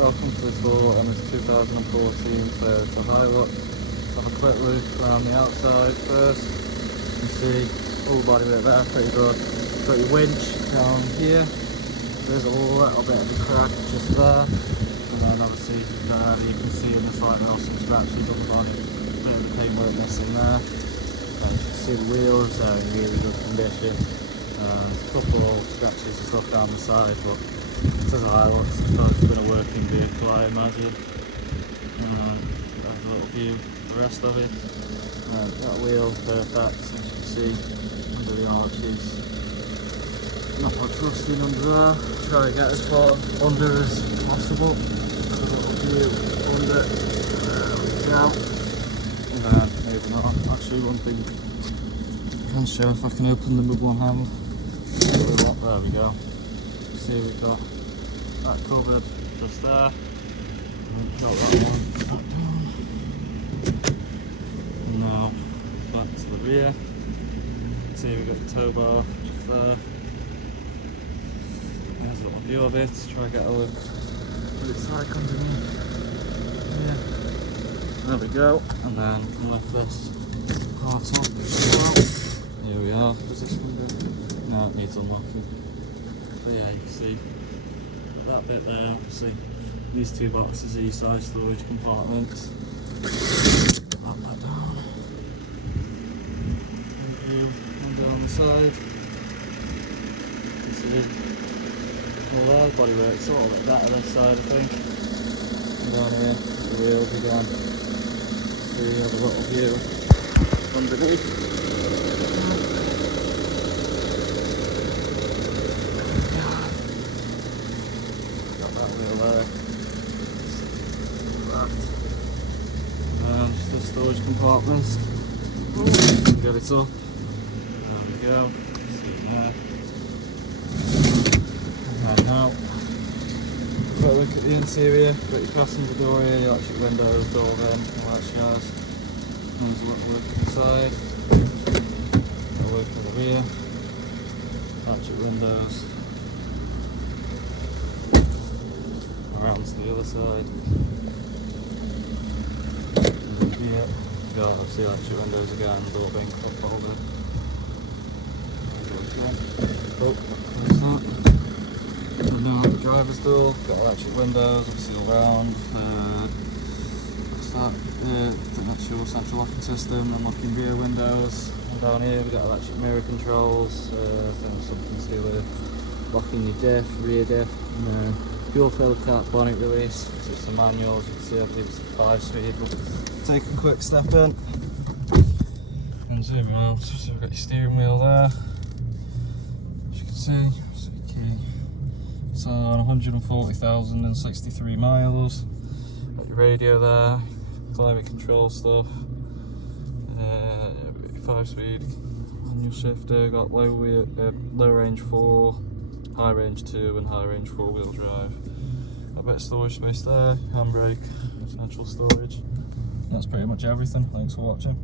welcome to this haul on this 2014 Toyota Hilux. Have a quick look around the outside first. You can see all bodywork there, pretty good. Got your winch down here. There's a little bit of a crack just there. And then obviously there you can see in the side there are some scratches on the body. A bit of the paintwork missing there. And you can see the wheels are in really good condition. There's a couple of scratches and stuff down the side, but it says a Hilux, I suppose it's been a working vehicle, I imagine. There's a little view of the rest of it. That wheel, perfect, as you can see, under the arches. Not much rusting under there. Try to get as far under as possible. A little view under. There we go. And then moving on. Actually, one thing I can show if I can open them with one hand. There we go. See, we've got that covered just there. Got that one down. Now back to the rear. See, we've got the tow bar just there. There's a little view of it. Try to get a look what it's like underneath. Yeah. There we go. And then we can lift this part up as well. Here we are. Does this window? No, it needs unlocking. But yeah, you can see that bit there, obviously. These two boxes are your side storage compartments. Pop that down. And down the side. You see all that bodywork's a little bit better this side, I think. And down here, the wheels again. So you have a little view underneath. And just the storage compartments. Get it up. There we go. See it there. And now, quick look at the interior. Got your passenger door here, your electric windows, door then, all that jazz. Comes a little look inside. A look at the rear. Electric windows. Around to the other side. Yeah, got obviously electric windows again, door being cup holder. Oh, close that. And now the driver's door, got electric windows, obviously all round. What's that? I think that's your central locking system, unlocking rear windows. And down here we've got electric mirror controls, I think there's something to do with locking your diff, rear diff, and then fuel fill cap, bonnet release. So it's the manuals, you can see I believe it's a 5-speed, but take a quick step in and zoom out. So we've got your steering wheel there, as you can see. So key. It's on 140,063 miles. Got your radio there, climate control stuff, 5-speed manual shifter. Got low range 4. High range 2 and high range 4-wheel drive. A bit of storage space there, handbrake, essential storage. That's pretty much everything. Thanks for watching.